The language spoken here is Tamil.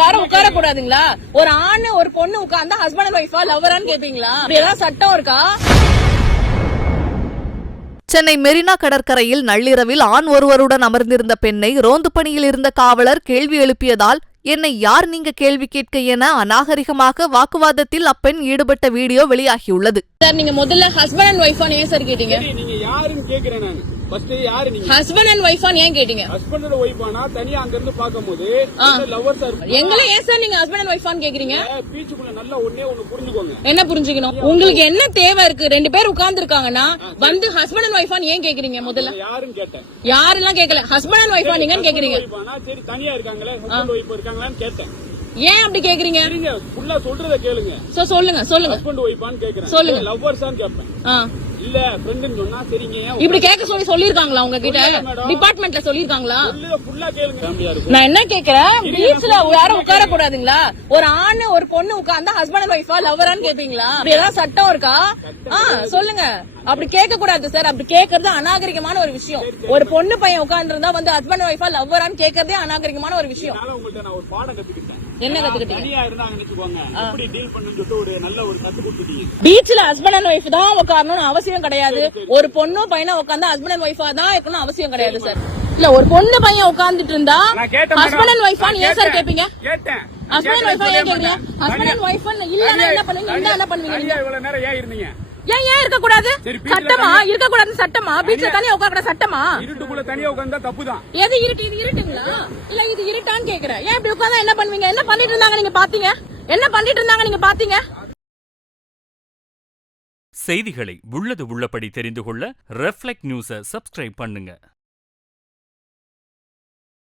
யாரும் உட்கார கூடாதுங்களா? ஒரு ஆண் ஒரு பொண்ணு உட்கார்ந்தா ஹஸ்பண்ட் அண்ட் ஒய்ஃபா லவ்வரான்னு கேப்பீங்களா? ஏதாவது சட்டம் இருக்கா? சென்னை மெரினா கடற்கரையில் நள்ளிரவில் ஆண் ஒருவருடன் அமர்ந்திருந்த பெண்ணை ரோந்து பணியில் இருந்த காவலர் கேள்வி எழுப்பியதால் என்னை யார் நீங்க கேள்வி கேட்க என அநாகரிகமாக வாக்குவாதத்தில் அப்பெண் ஈடுபட்ட வீடியோ வெளியாகியுள்ளது. சார், நீங்க முதல்ல ஹஸ்பண்ட் அண்ட் ஒய்ஃபான்னு ஏன் சார் கேட்டீங்க? நீங்க யாருன்னு கேக்குறேன் நான். ஃபர்ஸ்ட் யாரு நீங்க? ஹஸ்பண்ட் அண்ட் ஒய்ஃபான்னு ஏன் கேட்டீங்க? ஹஸ்பண்ட் அண்ட் ஒய்ஃபானா தனியா அங்க இருந்து பாக்கும்போது லவ்வர்ஸ் இருக்கு. எங்களை ஏன் சார் நீங்க ஹஸ்பண்ட் அண்ட் ஒய்ஃபான்னு கேக்குறீங்க? பீச்சுக்குள்ள நல்லா ஒண்ணு புரிஞ்சுக்கோங்க. என்ன புரிஞ்சுக்கணும்? உங்களுக்கு என்ன தேவை இருக்கு? ரெண்டு பேர் உட்கார்ந்து இருக்காங்கன்னா வந்து ஹஸ்பண்ட் அண்ட் ஒய்ஃபான்னு ஏன் கேக்குறீங்க? முதல்ல யாருன்னு கேட்டேன். யாரெல்லாம் கேட்கல, ஹஸ்பண்ட் அண்ட் ஒய்ஃபா நீங்கன்னு கேக்குறீங்க. சரி, தனியா இருக்காங்களே ஹஸ்பண்ட் ஒய்ஃப் இருக்காங்களான்னு கேட்டேன். ஏன் அப்படி கேக்குறீங்க? நீங்க ஃபுல்லா சொல்றத கேளுங்க. சொல்லுங்க. ஹஸ்பண்ட் ஒய்ஃபான்னு கேக்குறேன். சொல்லுங்க. லவ்வர்ஸான்னு கேட்பேன். இல்ல ஃப்ரெண்ட்னு சொன்னா சரிங்க. இப்படி கேட்க சொல்லிருக்காங்களா உங்க கிட்ட? டிபார்ட்மெண்ட்ல சொல்லிருக்காங்களா? ஃபுல்லா கேளுங்க. நான் என்ன கேக்குறேன், பீச்ல யாரும் உட்கார கூடாதுங்களா? ஒரு ஆண் ஒரு பொண்ணு உட்கார்ந்தா ஹஸ்பண்ட் அண்ட் ஒய்ஃபா லவ்வரான்னு கேப்பீங்களா? ஏதாவது சட்டம் இருக்கா? சொல்லுங்க. அப்படி கேட்க கூடாது சார். அப்படி கேக்குறது அநாகரிகமான ஒரு விஷயம். ஒரு பொண்ணு பையன் உட்கார்ந்து இருந்தா வந்து ஹஸ்பண்ட் அண்ட் ஒய்ஃபா லவ்வரான்னு கேக்குறதே அநாகரிகமான ஒரு விஷயம். உங்கள்ட்ட நான் ஒரு பாடம் கத்துக்கிட்டேன். என்ன கத்துக்கிட்டீங்க? தனியா இருந்தாங்கன்னு வெச்சுக்கோங்க, எப்படி டீல் பண்ணனும்னு சொல்லிட்டு ஒரு நல்ல ஒரு கத்து கொடுத்துட்டீங்க. பீச்ல ஹஸ்பண்ட் அண்ட் ஒய்ஃப் தான் உட்காரணும்னு அவசியம் கிடையாது. ஒரு பொண்ணோ பையனா உட்கார்ந்தா ஹஸ்பண்ட் அண்ட் ஒய்ஃபா தான் இருக்கணும் அவசியம் கிடையாது சார். இல்ல, ஒரு பொண்ணு பையன் உட்கார்ந்துட்டு இருந்தா ஹஸ்பண்ட் அண்ட் ஒய்ஃபான்னு ஏன் சார் கேப்பீங்க? ஹஸ்பண்ட் அண்ட் ஒய்ஃபா ஏன் கேக்குறீங்க? ஹஸ்பண்ட் அண்ட் ஒய்ஃப் இல்லன்னா என்ன பண்ணுவீங்க? என்ன பண்ணுவீங்க? இவ்வளவு நேரம் ஏன் இருந்தீங்க? ஏன் இருக்க கூடாது? சட்டமா இருக்க கூடாது? சட்டமா? பீச்ல தனியா உட்கார கூடாது சட்டமா? இருட்டுக்குள்ள தனியா உட்கார்ந்தா தப்புதான். எது இருட்டு? இது இருட்டுங்களா? இல்ல இது இருட்டான்னு கேக்குறேன். ஏன் இப்படி உட்கார்ந்தா என்ன பண்ணுவீங்க? என்ன பண்ணிட்டு இருந்தாங்க நீங்க பாத்தீங்க? என்ன பண்ணிட்டு இருந்தாங்க நீங்க பாத்தீங்க? செய்திகளை உள்ளது உள்ளபடி தெரிந்து கொள்ள ரெஃப்ளெக்ட் நியூஸை சப்ஸ்கிரைப் பண்ணுங்க.